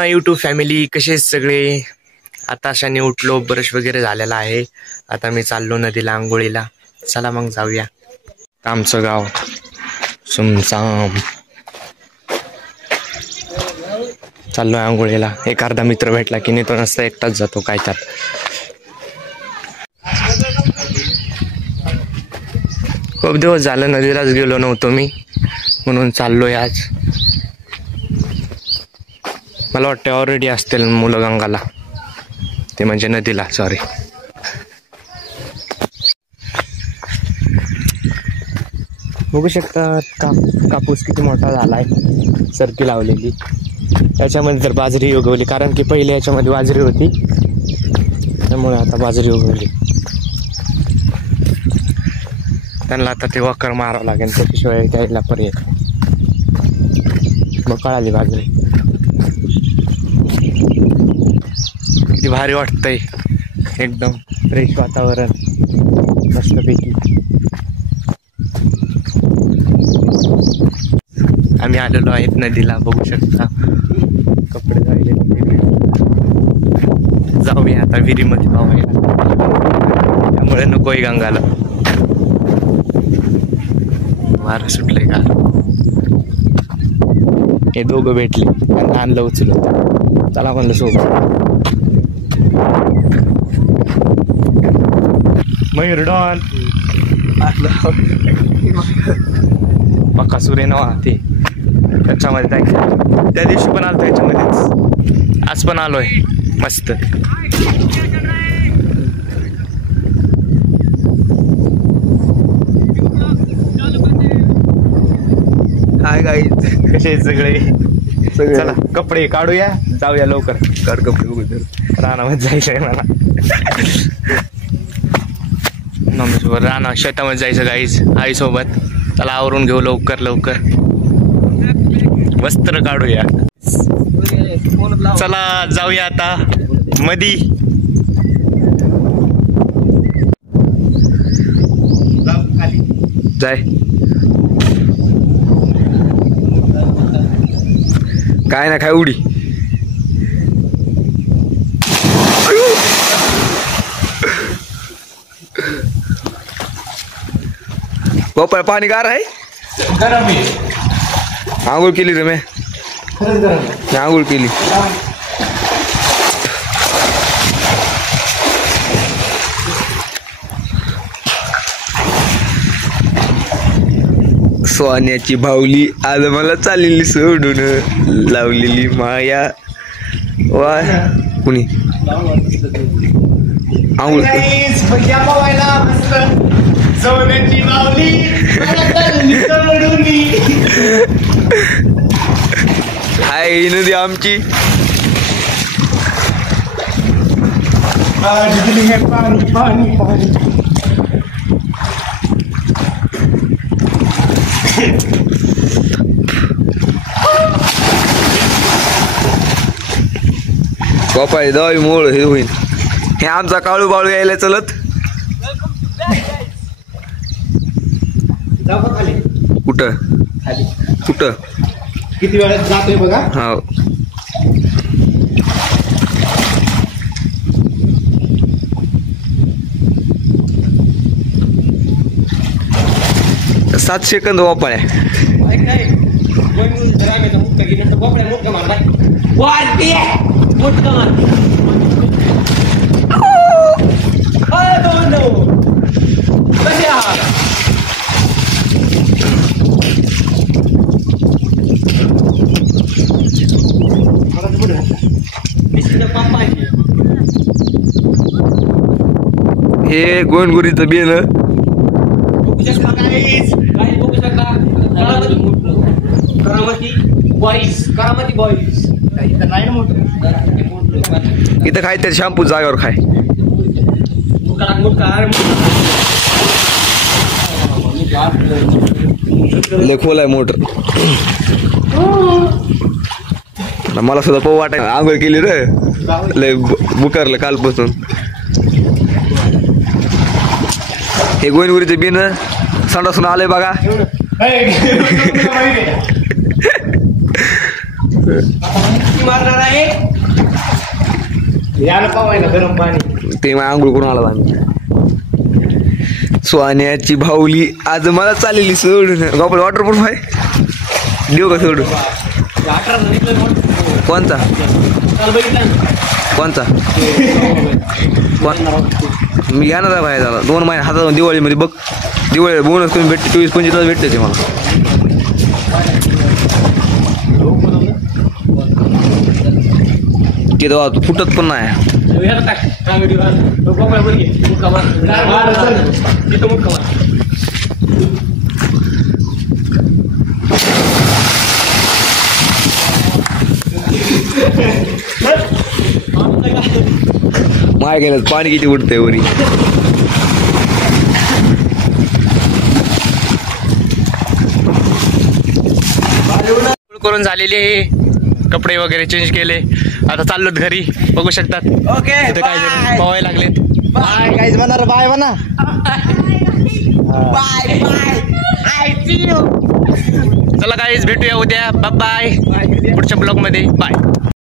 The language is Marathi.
माय यूट्यूब फॅमिली, कसे सगळे? आता अशाने उठलो, ब्रश वगैरे झालेला आहे. आता मी चाललो नदीला आंघोळीला. चला मग जाऊया. आमचं गाव सुमसाम. चाललोय आंघोळीला. एक अर्धा मित्र भेटला की नाही तो नसता एकटाच जातो काय त्यात. खूप दिवस झालं नदीलाच गेलो नव्हतो मी, म्हणून चाललोय आज. मला वाटतं ऑलरेडी असतील मुलं गंगाला, ते म्हणजे नदीला, सॉरी. बघू शकता कापूस किती मोठा झालाय, सरकी लावलेली. त्याच्यामध्ये तर बाजरी उगवली, कारण की पहिले याच्यामध्ये बाजरी होती, त्यामुळे आता बाजरी उगवली. त्यांना आता ते वकर मारावं लागेल, त्याच्याशिवाय द्यायला पर्याय. मग कळाली बाजरी. किती भारी वाटतंय, एकदम फ्रेश वातावरण, मस्तपैकी. आम्ही आलेलो आहेत नदीला, बघू शकता. कपडे धुवायले, जाऊया आता विहिरीमध्ये पावायला. त्यामुळे नकोय गंगाला, वारं सुटलंय का. हे दोघं भेटले, त्यांना आणलं उचलून. चला म्हणलं सोबत. मयूर डॉन पक्का सुरे नवा ते त्याच्यामध्ये जायचं. त्या दिवशी पण आलो त्याच्यामध्येच, आज पण आलोय. मस्त. हाय गाईज, कसे सगळे? चला कपडे काढूया, जाऊया लवकर. काढ कपडे. बघू रानामध्ये जायचंय मला. मम्मीसोबत राना शेतामध्ये जायचं गाईज, आईसोबत. चला आवरून घेऊ लवकर लवकर, वस्त्र काढूया. चला जाऊया आता मधी. जाय काय ना काय उडी. पप्पा पाणी गार आहे. आंघोळ केली रे मी, आंघोळ केली. सोन्याची भावली आज मला चाललेली सोडून, लावलेली माया. वा कुणी आंघोळ सोन्याची बावली हाय नदी आमची. पाणी पाणी पाणी. पप्पा दवाई मोळ हे होईल. हे आमचा काळू बाळू यायला चलत. कुठं कुठं किती वेळात जातोय बघा. हो सात सेकंद वापळ्या. हे गोंडगुरीचं बिन इथं खाय तर शॅम्पू जागेवर खाय. लय खोल आहे मोटर. मला सुद्धा पाहू वाटाय. आंघोळ केली रे, लय बुकारलं कालपासून. हे गोविंदपुरीचे बिन संडासून आलंय बघा. किती मारणार आहे याला पावायला गरम पाणी. ते मग आंघोळ करून आला आम्ही. सोन्याची भाऊली आज मला चाललेली सोडून. गोपाल वॉटरप्रूफ आहे, देऊ का सोडून? 18 कोणता बघितला कोणता मी घेणार आहे बाहेर झाला 2 महिने हातात. दिवाळीमध्ये बघ, दिवाळी बोनस करून भेटते, 24-25 भेटते ते मला. ते तेव्हा तू फुटत पण नाही. माय गेलं पाणी किती उडतंय वरी. करून झालेले आहे, कपडे वगैरे चेंज केले. आता चाललोत घरी. बघू शकतात ओके इथे काय जण पवायला लागलेत. बाय गाईज म्हणा बाय म्हणा. चला गाईज भेटूया उद्या. बाय पुढच्या ब्लॉग मध्ये. बाय.